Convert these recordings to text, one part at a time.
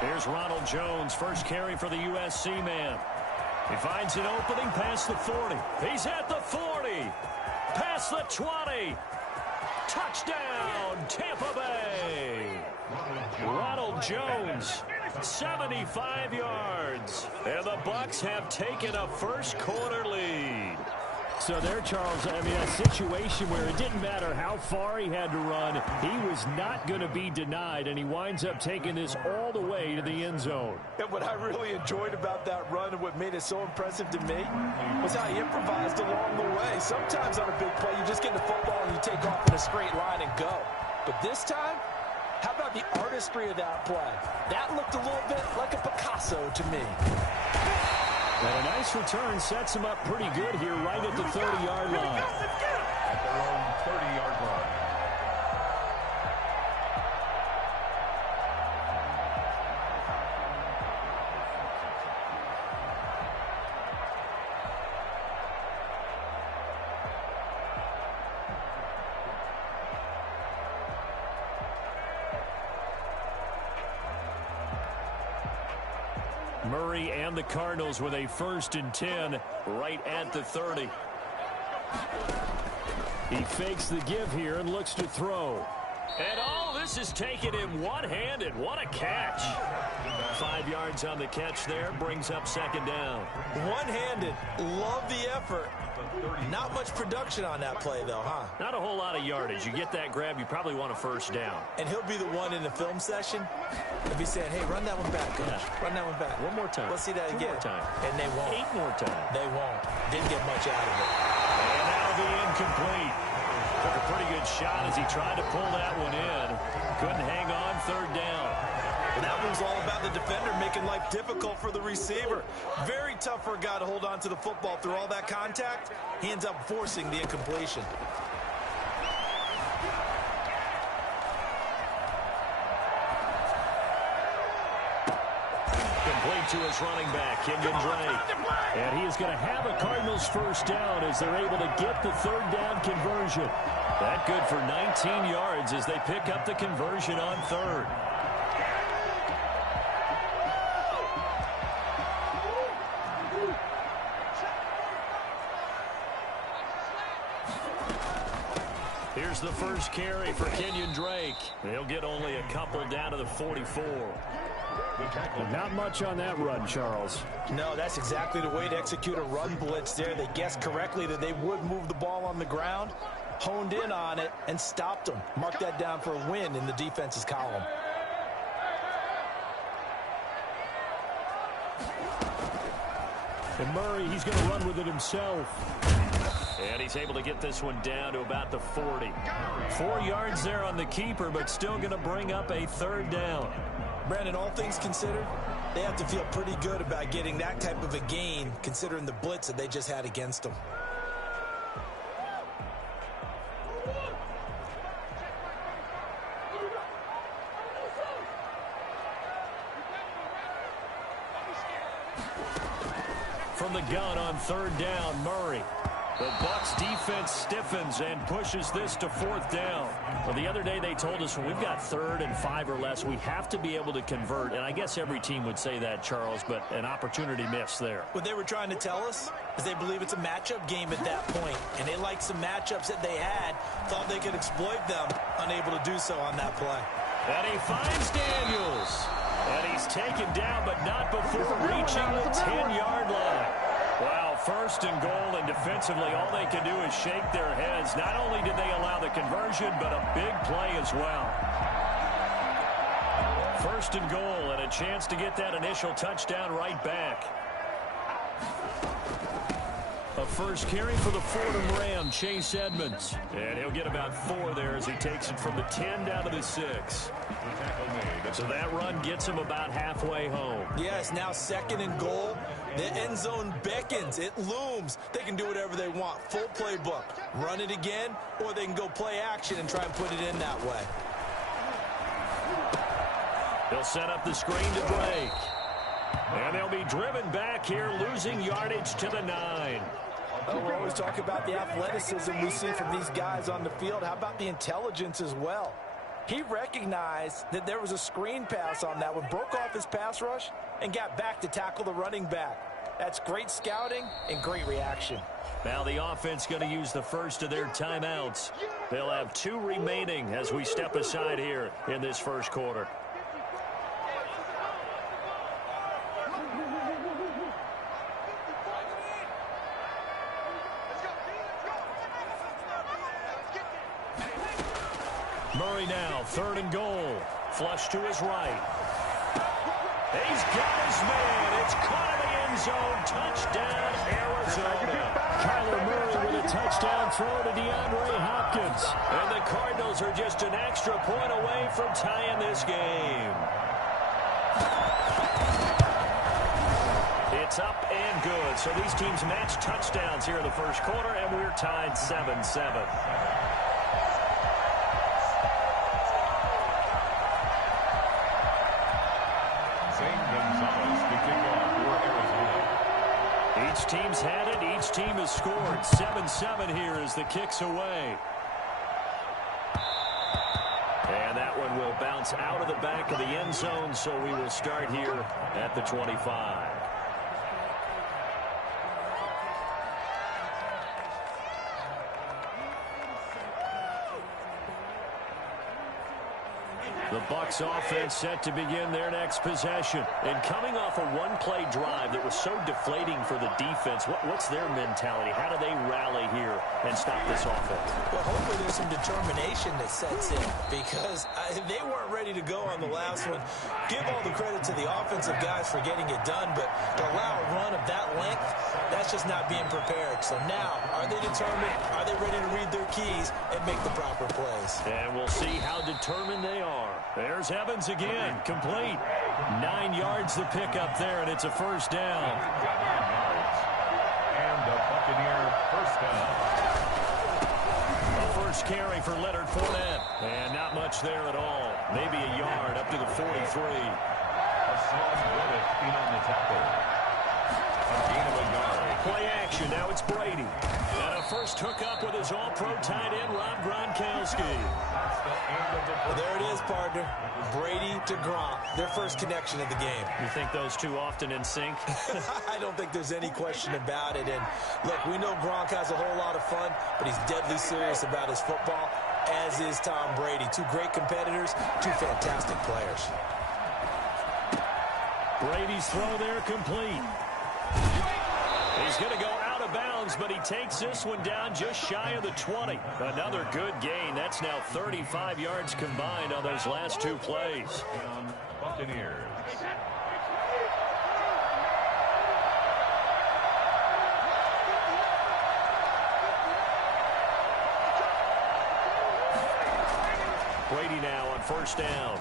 Here's Ronald Jones, first carry for the USC man. He finds an opening past the 40. He's at the 40. Past the 20. Touchdown, Tampa Bay. Ronald Jones, 75 yards. And the Bucs have taken a first quarter lead. So there, Charles, I mean, a situation where it didn't matter how far he had to run. He was not going to be denied, and he winds up taking this all the way to the end zone. And what I really enjoyed about that run and what made it so impressive to me was how he improvised along the way. Sometimes on a big play, you just get the football and you take off in a straight line and go. But this time, how about the artistry of that play? That looked a little bit like a Picasso to me. And a nice return sets him up pretty good here right at the 30-yard line. At their own 30-yard line. Murray and the Cardinals with a 1st and 10 right at the 30. He fakes the give here and looks to throw. And all this is taken in one-handed. What a catch. 5 yards on the catch there, brings up 2nd down. One-handed. Love the effort. Not much production on that play, though, huh? Not a whole lot of yardage. You get that grab, you probably want a 1st down. And he'll be the one in the film session if he's saying, hey, run that one back, coach. Yeah. Run that one back. One more time. Let's see that 2 again. more time. And they won't. 8 more times. They won't. Didn't get much out of it. And that'll be incomplete. Took a pretty good shot as he tried to pull that one in. Couldn't hang on, 3rd down. And that one's all about the defender making life difficult for the receiver. Very tough for a guy to hold on to the football through all that contact. He ends up forcing the incompletion. Complete to his running back, Kenyon Drake. And he is going to have a Cardinals 1st down as they're able to get the 3rd down conversion. That good for 19 yards as they pick up the conversion on 3rd. Here's the first carry for Kenyon Drake. He'll get only a couple down to the 44. Not much on that run, Charles. No, that's exactly the way to execute a run blitz there. They guessed correctly that they would move the ball on the ground, honed in on it, and stopped them. Mark that down for a win in the defense's column. And Murray, he's going to run with it himself. And he's able to get this one down to about the 40. 4 yards there on the keeper, but still going to bring up a 3rd down. Brandon, all things considered, they have to feel pretty good about getting that type of a gain, considering the blitz that they just had against them. From the gun on 3rd down, Murray. The Bucs defense stiffens and pushes this to 4th down. Well, the other day they told us when we've got 3rd and 5 or less, we have to be able to convert. And I guess every team would say that, Charles, but an opportunity missed there. What they were trying to tell us is they believe it's a matchup game at that point, and they liked some matchups that they had, thought they could exploit them, unable to do so on that play. And he finds Daniels. And he's taken down, but not before reaching the 10-yard line. Wow, 1st and goal, and defensively all they can do is shake their heads. Not only did they allow the conversion, but a big play as well. 1st and goal, and a chance to get that initial touchdown right back. A first carry for the Fordham Ram, Chase Edmonds. And he'll get about 4 there as he takes it from the 10 down to the 6. So that run gets him about halfway home. Yes, now 2nd and goal. The end zone beckons. It looms. They can do whatever they want. Full playbook. Run it again, or they can go play action and try and put it in that way. They'll set up the screen to break. And they'll be driven back here, losing yardage to the 9. We're always talking about the athleticism we see from these guys on the field. How about the intelligence as well? He recognized that there was a screen pass on that one, broke off his pass rush, and got back to tackle the running back. That's great scouting and great reaction. Now the offense going to use the first of their timeouts. They'll have 2 remaining as we step aside here in this first quarter. Murray now, 3rd and goal. Flush to his right. He's got his man. It's caught in the end zone. Touchdown, Arizona. Kyler Murray with a touchdown throw to DeAndre Hopkins. And the Cardinals are just an extra point away from tying this game. It's up and good. So these teams match touchdowns here in the first quarter, and we're tied 7-7. Each team's had it. Each team has scored. 7-7 here as the kick's away. And that one will bounce out of the back of the end zone, so we will start here at the 25. The Bucs offense set to begin their next possession. And coming off a one-play drive that was so deflating for the defense, what's their mentality? How do they rally here and stop this offense? Well, hopefully there's some determination that sets in because they weren't ready to go on the last one. Give all the credit to the offensive guys for getting it done, but to allow a run of that length, that's just not being prepared. So now, are they determined? Are they ready to read their keys and make the proper plays? And we'll see how determined they are. There's Evans again, complete. 9 yards to pick up there, and it's a first down. And the Buccaneer first down. A first carry for Leonard Fournette. And not much there at all. Maybe a yard up to the 43. Hassan Reddick in on the tackle. A gain of a yard. Play action, now it's Brady. And a first hookup with his all-pro tight end, Rob Gronkowski. Well, there it is, partner. Brady to Gronk, their first connection of the game. You think those two often in sync? I don't think there's any question about it. And look, we know Gronk has a whole lot of fun, but he's deadly serious about his football, as is Tom Brady. 2 great competitors, 2 fantastic players. Brady's throw there complete. He's going to go out of bounds, but he takes this one down just shy of the 20. Another good gain. That's now 35 yards combined on those last 2 plays. Buccaneers. Brady now on first down.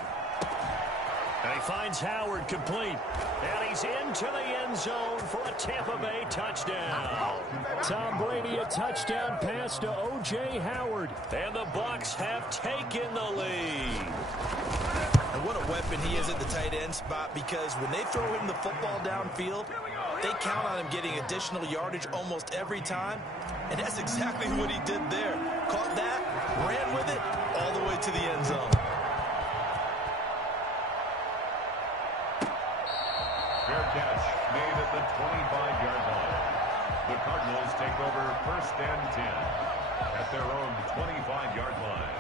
And he finds Howard complete. And he's into the end zone for a Tampa Bay touchdown. Tom Brady, a touchdown pass to O.J. Howard. And the Bucs have taken the lead. And what a weapon he is at the tight end spot, because when they throw him the football downfield, they count on him getting additional yardage almost every time. And that's exactly what he did there. Caught that, ran with it, all the way to the end zone. Fair catch made at the 25-yard line. The Cardinals take over first and 10 at their own 25-yard line.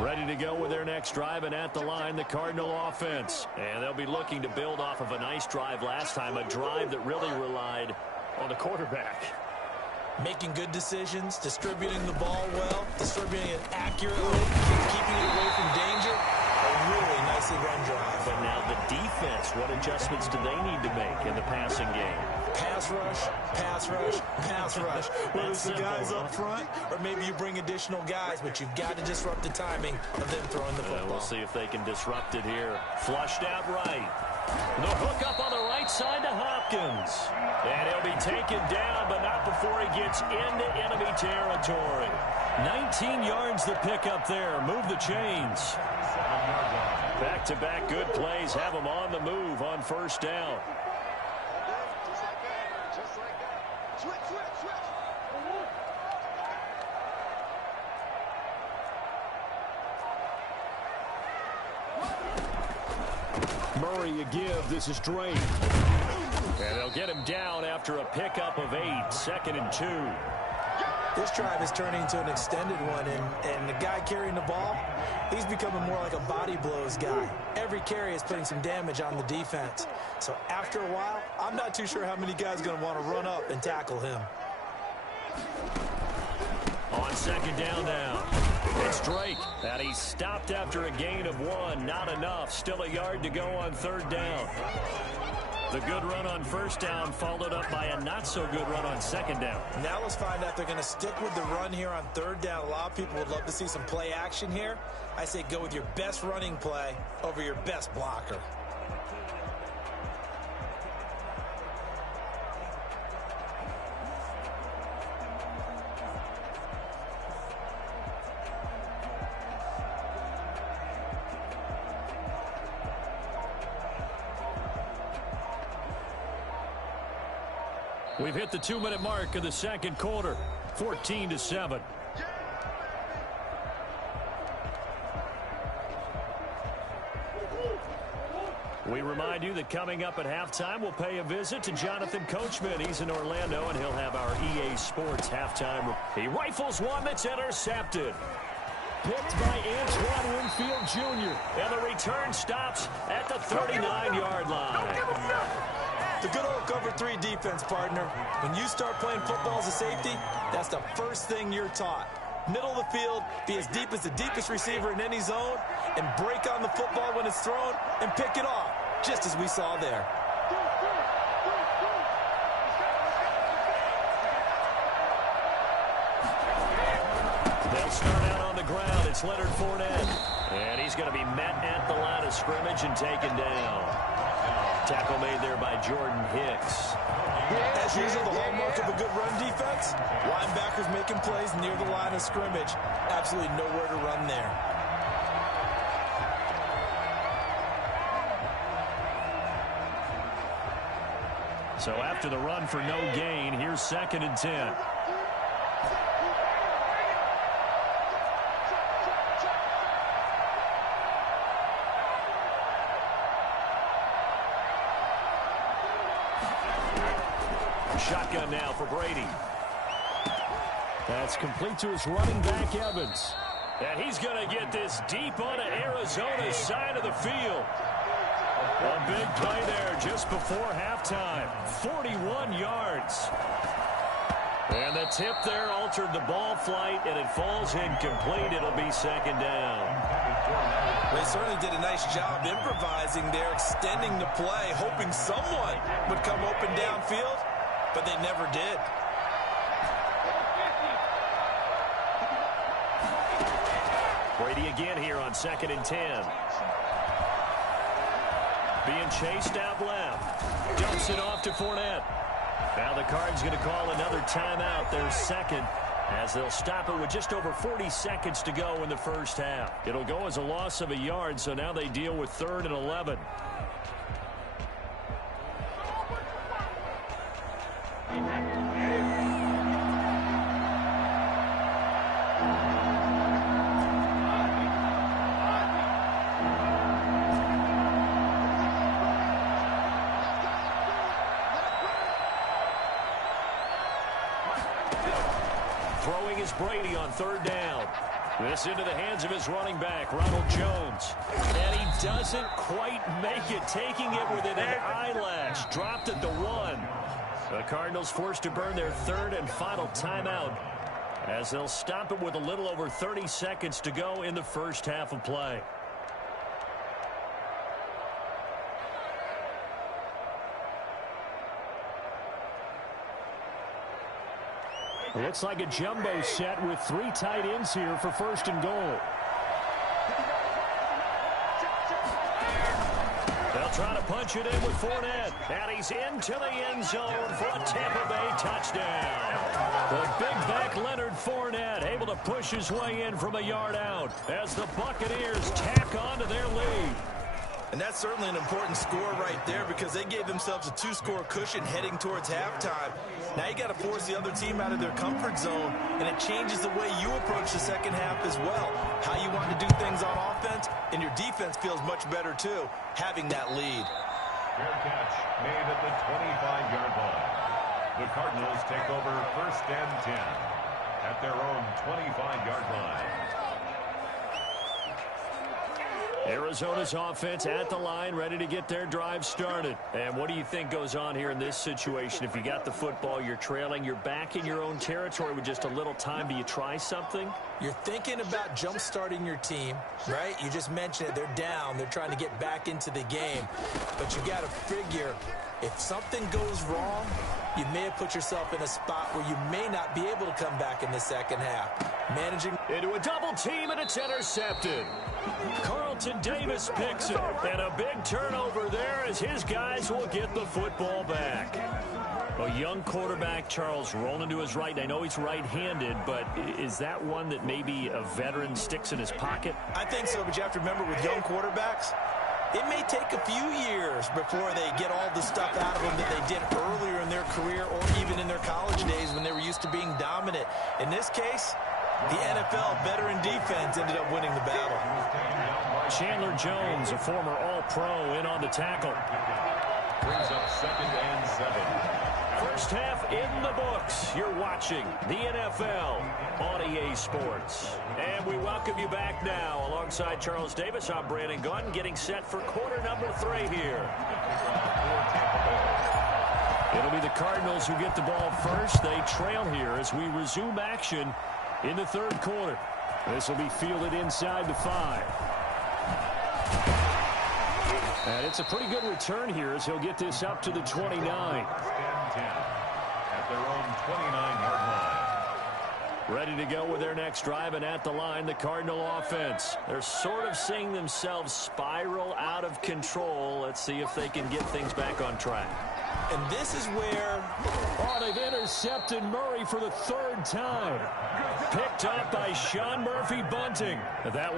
Ready to go with their next drive, and at the line, the Cardinal offense. And they'll be looking to build off of a nice drive last time, a drive that really relied on the quarterback. Making good decisions, distributing the ball well, distributing it accurately, keeping it away from danger. A really nicely run drive. But now the defense, what adjustments do they need to make in the passing game? Pass rush, pass rush, pass rush. Whether it's the guys up front or maybe you bring additional guys, but you've got to disrupt the timing of them throwing the football. We'll see if they can disrupt it here. Flushed out right. The hook up on the right side to Hopkins. And he'll be taken down, but not before he gets into enemy territory. 19 yards to pick up there. Move the chains. Back-to-back good plays have them on the move on first down. Murray a give. This is Drake. And they'll get him down after a pickup of 8. 2nd and 2. This drive is turning into an extended one, and the guy carrying the ball, he's becoming more like a body blows guy. Every carry is putting some damage on the defense. So after a while, I'm not too sure how many guys are going to want to run up and tackle him. On 2nd down now. It's Drake. And he's stopped after a gain of 1. Not enough. Still a yard to go on 3rd down. The good run on 1st down followed up by a not-so-good run on 2nd down. Now let's find out if they're going to stick with the run here on 3rd down. A lot of people would love to see some play action here. I say go with your best running play over your best blocker. We've hit the 2-minute mark of the 2nd quarter. 14-7. We remind you that coming up at halftime, we'll pay a visit to Jonathan Coachman. He's in Orlando, and he'll have our EA Sports halftime. He rifles one that's intercepted. Picked by Antoine Winfield Jr. And the return stops at the 39-yard line. The good old cover 3 defense, partner. When you start playing football as a safety, that's the first thing you're taught. Middle of the field, be as deep as the deepest receiver in any zone, and break on the football when it's thrown and pick it off, just as we saw there. They'll start out on the ground. It's Leonard Fournette. And he's going to be met at the line of scrimmage and taken down. Tackle made there by Jordan Hicks. As usual, the hallmark of a good run defense, linebackers making plays near the line of scrimmage. Absolutely nowhere to run there. So after the run for no gain, here's 2nd and 10. Shotgun now for Brady. That's complete to his running back, Evans. And he's going to get this deep onto Arizona's side of the field. A big play there just before halftime. 41 yards. And the tip there altered the ball flight, and it falls incomplete. It'll be 2nd down. They certainly did a nice job improvising there, extending the play, hoping someone would come open downfield. But they never did. Brady again here on 2nd and 10. Being chased out left. Dumps it off to Fournette. Now the Cards going to call another timeout. Their 2nd, as they'll stop it with just over 40 seconds to go in the first half. It'll go as a loss of a yard, so now they deal with 3rd and 11. Throwing is Brady on 3rd down. This into the hands of his running back, Ronald Jones. And he doesn't quite make it, taking it within an eyelash. Dropped at the 1. The Cardinals forced to burn their 3rd and final timeout, as they'll stop it with a little over 30 seconds to go in the first half of play. It looks like a jumbo set with 3 tight ends here for 1st and goal. They'll They'll try to punch it in with Fournette. And he's into the end zone for a Tampa Bay touchdown. The big back Leonard Fournette able to push his way in from a yard out as the Buccaneers tack on to their lead. And that's certainly an important score right there because they gave themselves a 2-score cushion heading towards halftime. Now you got to force the other team out of their comfort zone, and it changes the way you approach the second half as well. How you want to do things on offense, and your defense feels much better too, having that lead. Fair catch made at the 25-yard line. The Cardinals take over 1st and 10 at their own 25-yard line. Arizona's offense at the line, ready to get their drive started. And what do you think goes on here in this situation? If you got the football, you're trailing, you're back in your own territory with just a little time. Do you try something? You're thinking about jump-starting your team, right? You just mentioned it. They're down. They're trying to get back into the game. But you got to figure, if something goes wrong, you may have put yourself in a spot where you may not be able to come back in the second half. Managing into a double team, and it's intercepted. Carlton Davis picks it, and a big turnover there as his guys will get the football back. A young quarterback, Charles, rolling to his right. I know he's right-handed, but is that one that maybe a veteran sticks in his pocket? I think so, but you have to remember with young quarterbacks, it may take a few years before they get all the stuff out of them that they did earlier in their career or even in their college days when they were used to being dominant. In this case, the NFL veteran defense ended up winning the battle. Chandler Jones, a former All-Pro, in on the tackle. Brings up 2nd and 7. First half in the books. You're watching the NFL on EA Sports. And we welcome you back now. Alongside Charles Davis, I'm Brandon Gunn, getting set for quarter number 3 here. It'll be the Cardinals who get the ball first. They trail here as we resume action in the 3rd quarter. This will be fielded inside the 5. And it's a pretty good return here as he'll get this up to the 29. At their own 29-yard line. Ready to go with their next drive, and at the line, the Cardinal offense. They're sort of seeing themselves spiral out of control. Let's see if they can get things back on track. And this is where... Oh, they've intercepted Murray for the 3rd time. Picked up by Sean Murphy-Bunting. That